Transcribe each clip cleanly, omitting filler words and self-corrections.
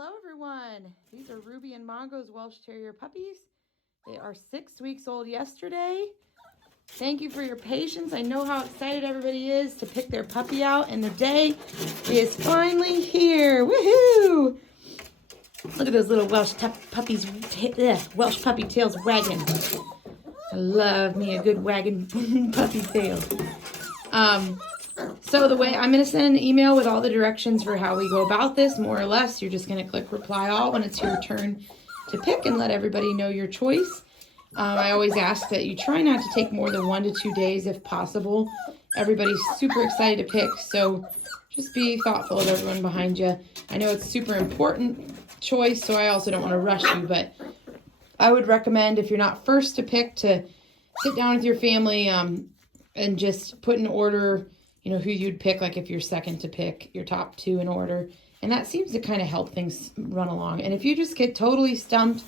Hello everyone. These are Ruby and Mongo's Welsh Terrier puppies. They are 6 weeks old yesterday. Thank you for your patience. I know how excited everybody is to pick their puppy out, and the day is finally here. Woohoo! Look at those little Welsh puppy tails wagging. I love me a good wagging puppy tail. So the way I'm going to send an email with all the directions for how we go about this, more or less. You're just going to click reply all when it's your turn to pick and let everybody know your choice. I always ask that you try not to take more than 1 to 2 days if possible. Everybody's super excited to pick, so just be thoughtful of everyone behind you. I know it's super important choice, so I also don't want to rush you, but I would recommend, if you're not first to pick, to sit down with your family and just put in order, you know, who you'd pick, like if you're second to pick, your top 2 in order. And that seems to kind of help things run along. And if you just get totally stumped,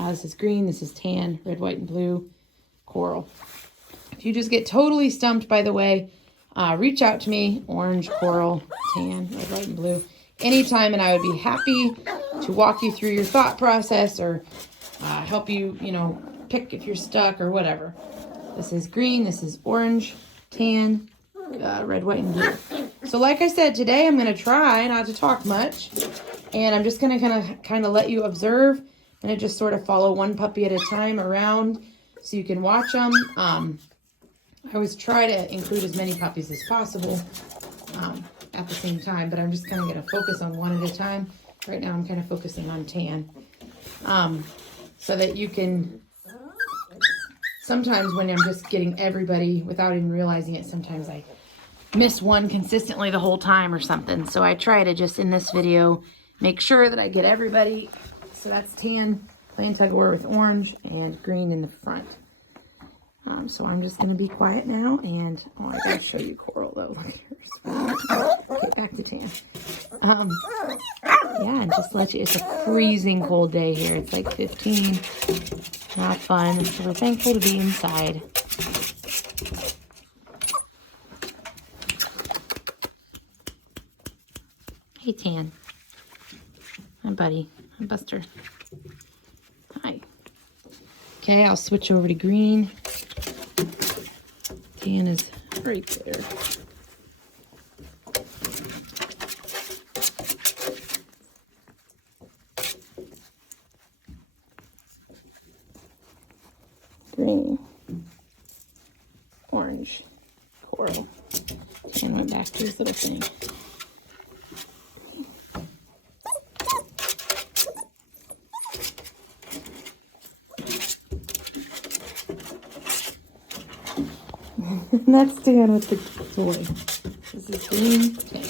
this is green, this is tan, red, white, and blue, coral. If you just get totally stumped, by the way, reach out to me, orange, coral, tan, red, white, and blue, anytime, and I would be happy to walk you through your thought process or help you, you know, pick if you're stuck or whatever. This is green, this is orange, tan, red, white, and blue. So like I said, today I'm going to try not to talk much, and I'm just going to kind of let you observe and just sort of follow one puppy at a time around so you can watch them. I always try to include as many puppies as possible at the same time, but I'm just kind of going to focus on one at a time. Right now I'm kind of focusing on tan, so that you can, sometimes when I'm just getting everybody without even realizing it, sometimes I miss one consistently the whole time or something. So I try to just in this video make sure that I get everybody. So that's tan, playing tug of war with orange, and green in the front. So I'm just going to be quiet now, and I gotta show you coral though. Look at hers. Okay, back to tan. Yeah, and just let you. It's a freezing cold day here. It's like 15. Not fun. So we're thankful to be inside. Hey, Tan. Hi, buddy. Hi, Buster. Hi. Okay, I'll switch over to green. Tan is right there. Green. Orange. Coral. Tan went back to his little thing. And that's Dan with the toy. This is green, tan.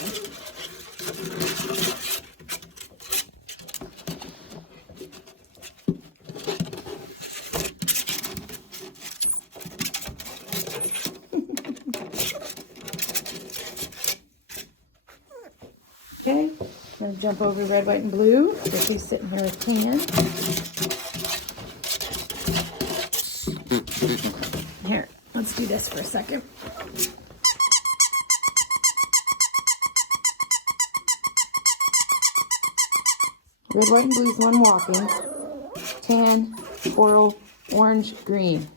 Okay, I'm going to jump over red, white, and blue. So she's sitting here with tan. Here, let's do this for a second. Red, white, and blue is one walking. Tan, coral, orange, green.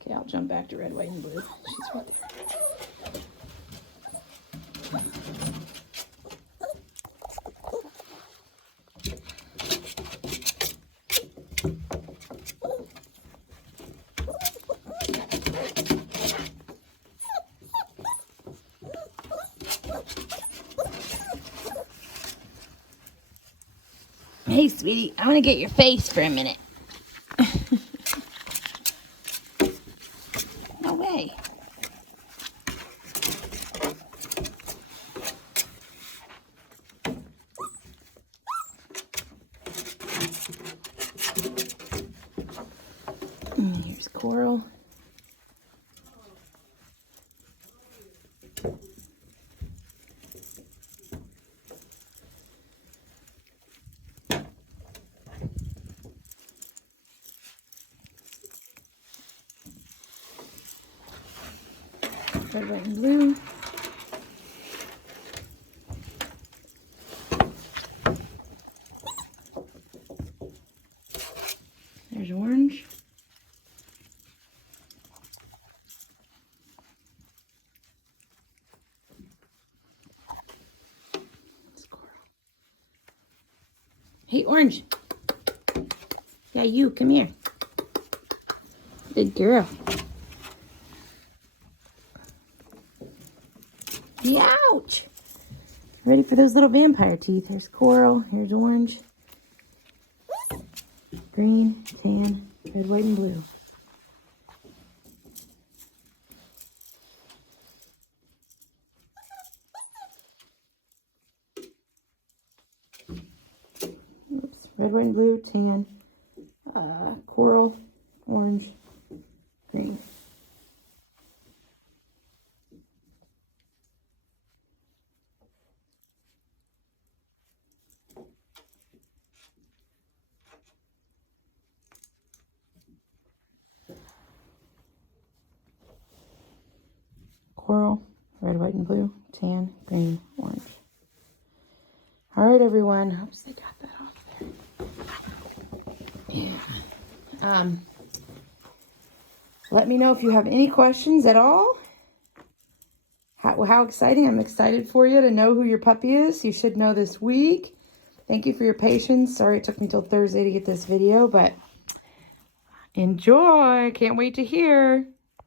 Okay, I'll jump back to red, white, and blue. She's right there. Hey, sweetie, I'm going to get your face for a minute. No way. Here's coral. Red, white, and blue. Hey, Orange. Yeah, you, come here. Good girl. Ouch! Ready for those little vampire teeth. Here's coral, here's orange, green, tan, red, white, and blue. Oops. Red, white, and blue, tan, coral, orange, green. Coral, red, white, and blue, tan, green, orange. All right, everyone. Oops, they got that off there. Yeah. Let me know if you have any questions at all. How exciting. I'm excited for you to know who your puppy is. You should know this week. Thank you for your patience. Sorry it took me till Thursday to get this video, but enjoy. Can't wait to hear.